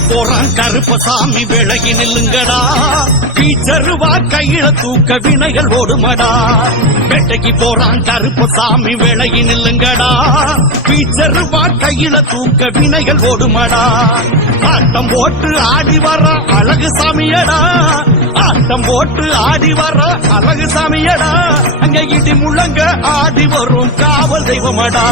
வேட்டைக்கு போறான் கருப்பசாமி விலகி நில்லுங்கடா பீச்சருவா கையில தூக்க வினைகள் ஓடுமடா வேட்டைக்கு போறான் கருப்பசாமி விலகி நில்லுங்கடா பீச்சருவா கையில தூக்க வினைகள் ஓடுமடா ஆட்டம் போட்டு ஆடி வர அழகு சாமியடா ஆட்டம் போட்டு ஆடி வர அழகு சாமியடா அங்க இடி முழங்க ஆடி வரும் காவல் தெய்வமடா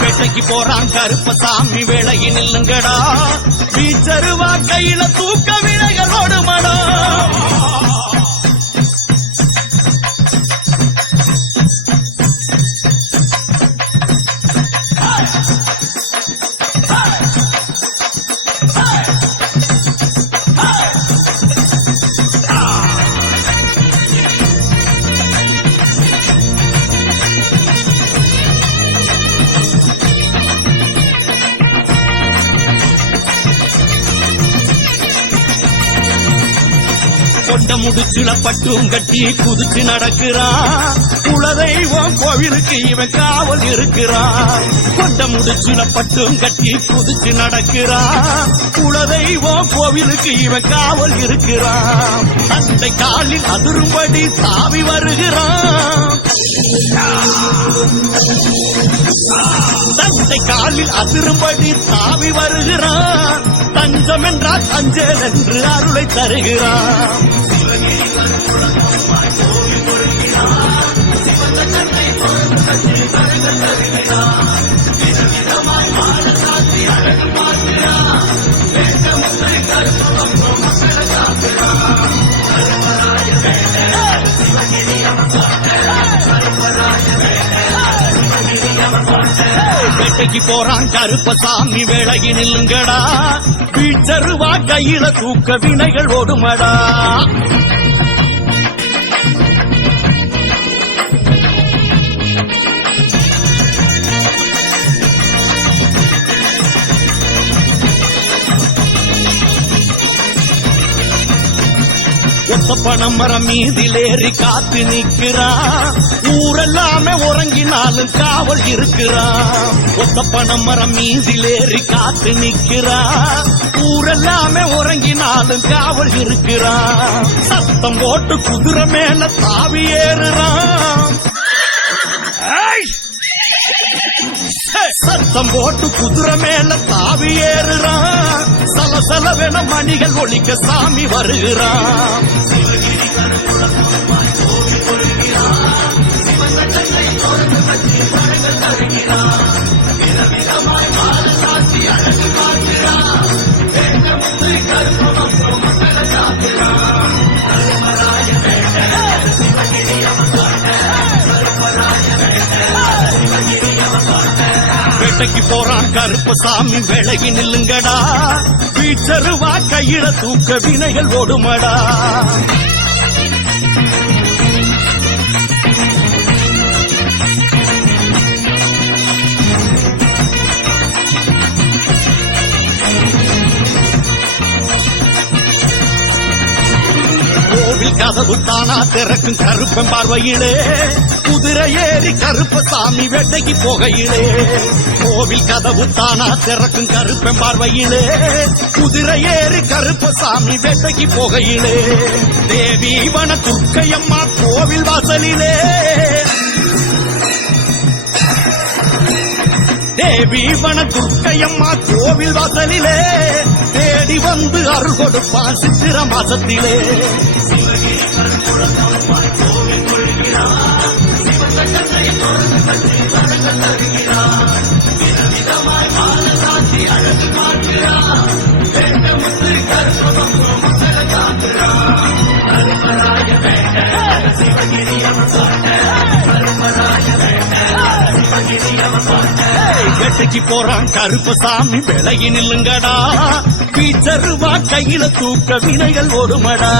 வேட்டைக்கு போறான் கருப்பசாமி விலகி நில்லுங்கடா பீச்சருவா கையில தூக்க வினைகள் ஓடுமடா கொண்ட முடிச்சுல பட்டும் கட்டி குதிச்சு நடக்கிறான் குலதெய்வம் கோவிலுக்கு இவன் காவல் இருக்கிறான் கொண்ட முடிச்சுல பட்டும் கட்டி குதிச்சு நடக்கிறான் குலதெய்வம் கோவிலுக்கு இவன் காவல் இருக்கிறான் தந்தை காலில் அதிரும்படி தாவி வருகிறான் தந்தை காலில் அதிரும்படி தாவி வருகிறான் தஞ்சம் என்றால் அஞ்சல் என்று அருளை தருகிறான் வேட்டைக்கு போறான் கருப்பசாமி விலகி நில்லுங்கடா பீச்சருவா கையில தூக்க வினைகள் ஓடுமடா ஒத்த பணமரம் மீதிலேறி காத்து நிற்கிறான் ஊரெல்லாமே உறங்கினாலும் காவல் இருக்கிறான் ஒத்த பணமரம் மீதிலேறி காத்து நிற்கிறான் ஊரெல்லாமே உறங்கினாலும் காவல் இருக்கிறான் சத்தம் போட்டு குதிரை மேல தாவி ஏறுறான் சத்தம் போட்டு குதிரை மேல தாவி ஏறுறான் சலசலவென மணிகள் ஒழிக்க சாமி வருகிறான் வேட்டைக்கு போறான் கருப்பசாமி விலகி நில்லுங்கடா பீச்சருவா கையில தூக்க வினைகள் ஓடுமடா கோவில் கதவு தானா திறக்கும் கருப்பன் பார்வையிலே குதிரை ஏறி கருப்பசாமி வேட்டைக்கு போகையிலே கோவில் கதவு தானா திறக்கும் கருப்பன் பார்வையிலே குதிரை ஏறி கருப்பசாமி வேட்டைக்கு போகையிலே தேவி வன துர்க்கையம்மா கோவில் வாசலிலே தேவி வன துர்க்கையம்மா கோவில் வாசலிலே தேடி வந்து அருள் கொடுப்பான் சித்திர மாசத்திலே வேட்டைக்கு போறான் கருப்பசாமி விலகி நில்லுங்கடா பீச்சருவா கையில தூக்க வினைகள் ஓடுமடா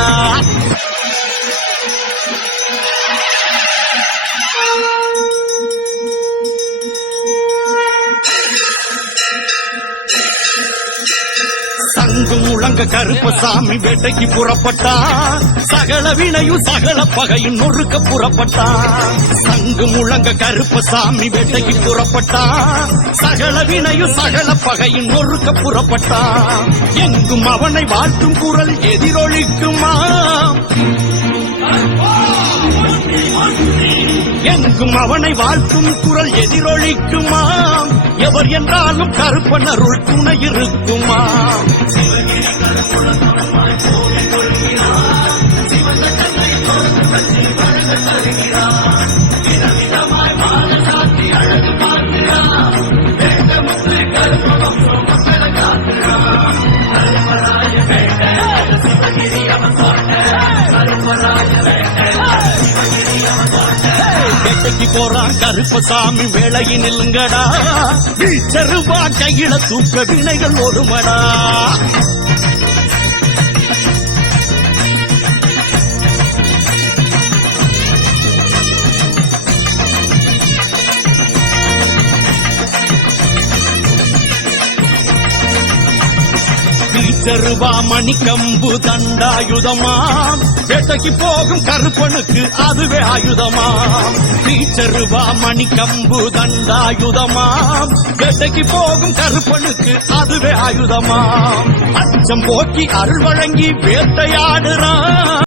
சங்கு முழங்க கருப்பசாமி வேட்டைக்கு புறப்பட்டான் சகல வினையும் சகல பகையும் நொறுக்க புறப்பட்டான் சங்கு முழங்க கருப்பசாமி வேட்டைக்கு புறப்பட்டான் சகல வினையும் சகல பகையும் நொறுக்க புறப்பட்டான் எங்கும் அவனை வாழ்த்தும் குரல் எதிரொலிக்குமா எங்கும் அவனை வாழ்த்தும் குரல் எதிரொலிக்குமா எவர் என்றாலும் கருப்பன் அருள் துணை இருக்குமா வேட்டைக்கு போறான் கருப்பசாமி வேளையில் நில்லுங்கடா வீச்சருவா கையில தூக்க வினைகள் ஓடுமடா வீச்சருவா மணிக்கம்பு தண்டாயுதமாம் வேட்டைக்கு போகும் கருப்பனுக்கு அதுவே ஆயுதமாம் வீச்சருவா மணிக்கம்பு தண்டாயுதமாம் வேட்டைக்கு போகும் கருப்பனுக்கு அதுவே ஆயுதமாம் அச்சம் போக்கி அருள் வழங்கி வேட்டையாடுறான்